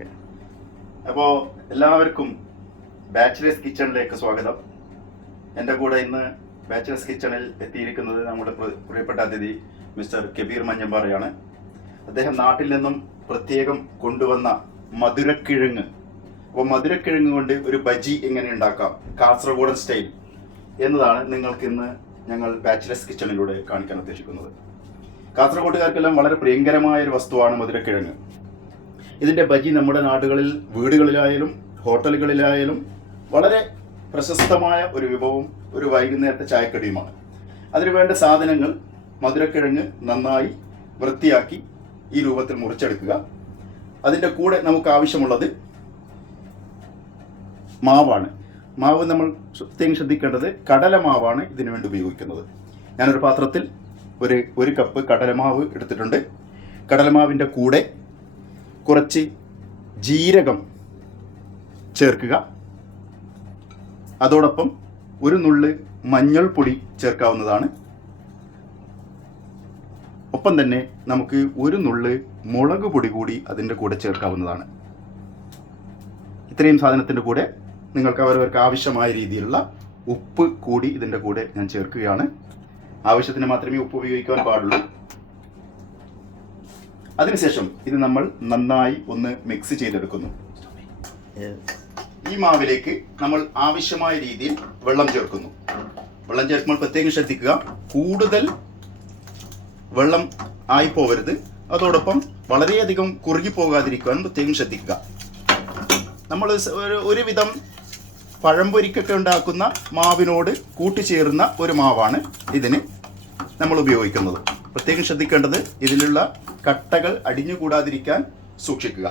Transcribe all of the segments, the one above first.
Okay. അപ്പോൾ എല്ലാവർക്കും bachelors കിച്ചണിലേക്ക് സ്വാഗതം. എൻ്റെ കൂടെ ഇന്ന് ബാച്ചിലേഴ്സ് കിച്ചണിൽ എത്തിയിരിക്കുന്നത് നമ്മുടെ പ്രിയപ്പെട്ട അതിഥി മിസ്റ്റർ കബീർ മഞ്ഞമ്പാറയാണ്. അദ്ദേഹം നാട്ടിൽ നിന്നും പ്രത്യേകം കൊണ്ടുവന്ന മധുരക്കിഴങ്ങ്. അപ്പോൾ മധുരക്കിഴങ്ങ് കൊണ്ട് ഒരു ബജി എങ്ങനെ ഉണ്ടാക്കാം, കാസർഗോഡൻ സ്റ്റൈൽ എന്നതാണ് നിങ്ങൾക്ക് ഇന്ന് ഞങ്ങൾ ബാച്ചിലേഴ്സ് കിച്ചണിലൂടെ കാണിക്കാൻ ഉദ്ദേശിക്കുന്നത്. കാസർഗോട്ടുകാർക്കെല്ലാം വളരെ പ്രിയങ്കരമായ ഒരു വസ്തുവാണ് മധുരക്കിഴങ്ങ്. ഇതിൻ്റെ ബജി നമ്മുടെ നാടുകളിൽ വീടുകളിലായാലും ഹോട്ടലുകളിലായാലും വളരെ പ്രശസ്തമായ ഒരു വിഭവം, ഒരു വൈകുന്നേരത്തെ ചായക്കടിയുമാണ്. അതിനുവേണ്ട സാധനങ്ങൾ: മധുരക്കിഴങ്ങ് നന്നായി വൃത്തിയാക്കി ഈ രൂപത്തിൽ മുറിച്ചെടുക്കുക. അതിൻ്റെ കൂടെ നമുക്ക് ആവശ്യമുള്ളത് മാവാണ്. മാവ് നമ്മൾ ശ്രദ്ധിക്കേണ്ടത് കടലമാവാണ് ഇതിനു വേണ്ടി ഉപയോഗിക്കുന്നത്. ഞാനൊരു പാത്രത്തിൽ ഒരു കപ്പ് കടലമാവ് എടുത്തിട്ടുണ്ട്. കടലമാവിൻ്റെ കൂടെ കുറച്ച് ജീരകം ചേർക്കുക. അതോടൊപ്പം ഒരു നുള്ള് മഞ്ഞൾപ്പൊടി ചേർക്കാവുന്നതാണ്. ഒപ്പം തന്നെ നമുക്ക് ഒരു നുള്ള് മുളക് പൊടി കൂടി അതിൻ്റെ കൂടെ ചേർക്കാവുന്നതാണ്. ഇത്രയും സാധനത്തിൻ്റെ കൂടെ നിങ്ങൾക്ക് അവരവർക്ക് ആവശ്യമായ രീതിയിലുള്ള ഉപ്പ് കൂടി ഇതിൻ്റെ കൂടെ ഞാൻ ചേർക്കുകയാണ്. ആവശ്യത്തിന് മാത്രമേ ഉപ്പ് ഉപയോഗിക്കാൻ പാടുള്ളൂ. അതിനുശേഷം ഇത് നമ്മൾ നന്നായി ഒന്ന് മിക്സ് ചെയ്തെടുക്കുന്നു. ഈ മാവിലേക്ക് നമ്മൾ ആവശ്യമായ രീതിയിൽ വെള്ളം ചേർക്കുന്നു. വെള്ളം ചേർക്കുമ്പോൾ പ്രത്യേകം ശ്രദ്ധിക്കുക, കൂടുതൽ വെള്ളം ആയിപ്പോവരുത്. അതോടൊപ്പം വളരെയധികം കുറുകി പോകാതിരിക്കുവാൻ പ്രത്യേകം ശ്രദ്ധിക്കുക. നമ്മൾ ഒരുവിധം പഴംപൊരിക്കൊക്കെ ഉണ്ടാക്കുന്ന മാവിനോട് കൂട്ടിച്ചേർന്ന ഒരു മാവാണ് ഇതിന് നമ്മൾ ഉപയോഗിക്കുന്നത്. പ്രത്യേകം ശ്രദ്ധിക്കേണ്ടത് ഇതിലുള്ള കട്ടകൾ അടിഞ്ഞുകൂടാതിരിക്കാൻ സൂക്ഷിക്കുക.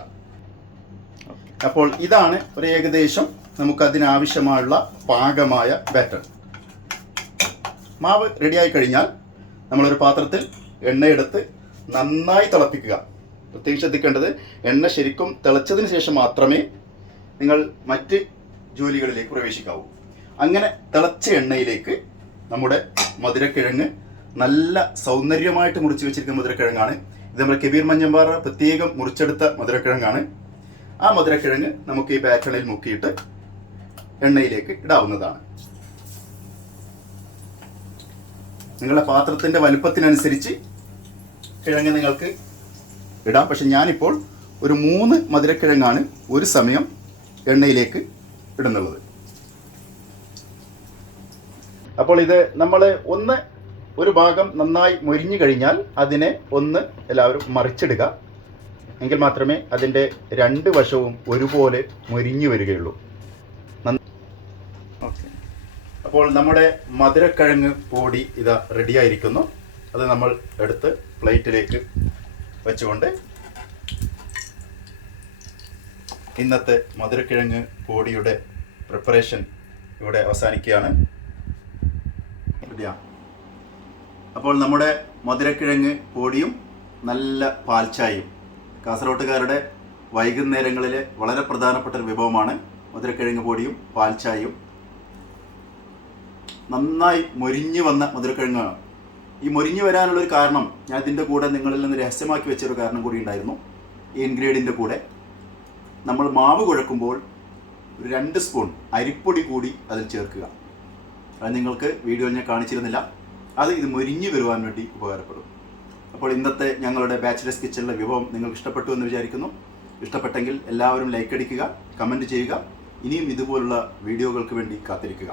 അപ്പോൾ ഇതാണ് ഒരു ഏകദേശം നമുക്കതിനാവശ്യമായുള്ള പാകമായ ബാറ്റർ. മാവ് റെഡിയായി കഴിഞ്ഞാൽ നമ്മളൊരു പാത്രത്തിൽ എണ്ണയെടുത്ത് നന്നായി തിളപ്പിക്കുക. പ്രത്യേകം ശ്രദ്ധിക്കേണ്ടത്, എണ്ണ ശരിക്കും തിളച്ചതിന് ശേഷം മാത്രമേ നിങ്ങൾ മറ്റ് ജോലികളിലേക്ക് പ്രവേശിക്കാവൂ. അങ്ങനെ തിളച്ച എണ്ണയിലേക്ക് നമ്മുടെ മധുരക്കിഴങ്ങ്, നല്ല സൗന്ദര്യമായിട്ട് മുറിച്ച് വെച്ചിരിക്കുന്ന മധുരക്കിഴങ്ങാണ് ഇത്. നമ്മുടെ കബീർ മഞ്ഞമ്പാറ പ്രത്യേകം മുറിച്ചെടുത്ത മധുരക്കിഴങ്ങാണ്. ആ മധുരക്കിഴങ്ങ് നമുക്ക് ഈ ബാറ്ററിൽ മുക്കിയിട്ട് എണ്ണയിലേക്ക് ഇടാവുന്നതാണ്. നിങ്ങളുടെ പാത്രത്തിൻ്റെ വലുപ്പത്തിനനുസരിച്ച് കിഴങ്ങ് നിങ്ങൾക്ക് ഇടാം. പക്ഷെ ഞാനിപ്പോൾ ഒരു 3 മധുരക്കിഴങ്ങാണ് ഒരു സമയം എണ്ണയിലേക്ക് ഇടുന്നുള്ളത്. അപ്പോൾ ഇത് നമ്മൾ ഒരു ഭാഗം നന്നായി മൊരിഞ്ഞു കഴിഞ്ഞാൽ അതിനെ എല്ലാവരും മറിച്ചിടുക. എങ്കിൽ മാത്രമേ അതിൻ്റെ 2 വശവും ഒരുപോലെ മൊരിഞ്ഞു വരികയുള്ളൂ. അപ്പോൾ നമ്മുടെ മധുരക്കിഴങ്ങ് പൊടി ഇതാ റെഡിയായിരിക്കുന്നു. അത് നമ്മൾ എടുത്ത് പ്ലേറ്റിലേക്ക് വെച്ചുകൊണ്ട് ഇന്നത്തെ മധുരക്കിഴങ്ങ് പൊടിയുടെ പ്രിപ്പറേഷൻ ഇവിടെ അവസാനിക്കുകയാണ്. അപ്പോൾ നമ്മുടെ മധുരക്കിഴങ്ങ് പൊടിയും നല്ല പാൽച്ചായയും കാസർഗോട്ടുകാരുടെ വൈകുന്നേരങ്ങളിലെ വളരെ പ്രധാനപ്പെട്ട ഒരു വിഭവമാണ് മധുരക്കിഴങ്ങ് പൊടിയും പാൽച്ചായയും. നന്നായി മൊരിഞ്ഞു വന്ന മധുരക്കിഴങ്ങാണ്. ഈ മൊരിഞ്ഞു വരാനുള്ളൊരു കാരണം ഞാൻ ഇതിൻ്റെ കൂടെ നിങ്ങളിൽ നിന്ന് രഹസ്യമാക്കി വെച്ചൊരു കാരണം കൂടി ഉണ്ടായിരുന്നു. ഈ ഇൻഗ്രീഡിയൻ്റെ കൂടെ നമ്മൾ മാവ് കുഴക്കുമ്പോൾ ഒരു 2 സ്പൂൺ അരിപ്പൊടി കൂടി അതിൽ ചേർക്കുക. അത് നിങ്ങൾക്ക് വീഡിയോയിൽ ഞാൻ കാണിച്ചിരുന്നില്ല. അത് ഇത് മൊരിഞ്ഞു വരുവാൻ വേണ്ടി ഉപകാരപ്പെടും. അപ്പോൾ ഇന്നത്തെ ഞങ്ങളുടെ ബാച്ചിലേഴ്സ് കിച്ചണിലെ വിഭവം നിങ്ങൾക്ക് ഇഷ്ടപ്പെട്ടു എന്ന് വിചാരിക്കുന്നു. ഇഷ്ടപ്പെട്ടെങ്കിൽ എല്ലാവരും ലൈക്ക് അടിക്കുക, കമൻറ്റ് ചെയ്യുക. ഇനിയും ഇതുപോലുള്ള വീഡിയോകൾക്ക് വേണ്ടി കാത്തിരിക്കുക.